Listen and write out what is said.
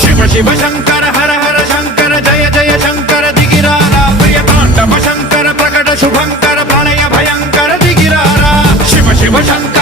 शिव शिव शंकर हर हर शंकर जय जय शंकर दिगिरारा प्रिय तांडव शंकर प्रकट शुभंकर प्रणय भयंकर दिगिरारा शिव शिव शंकर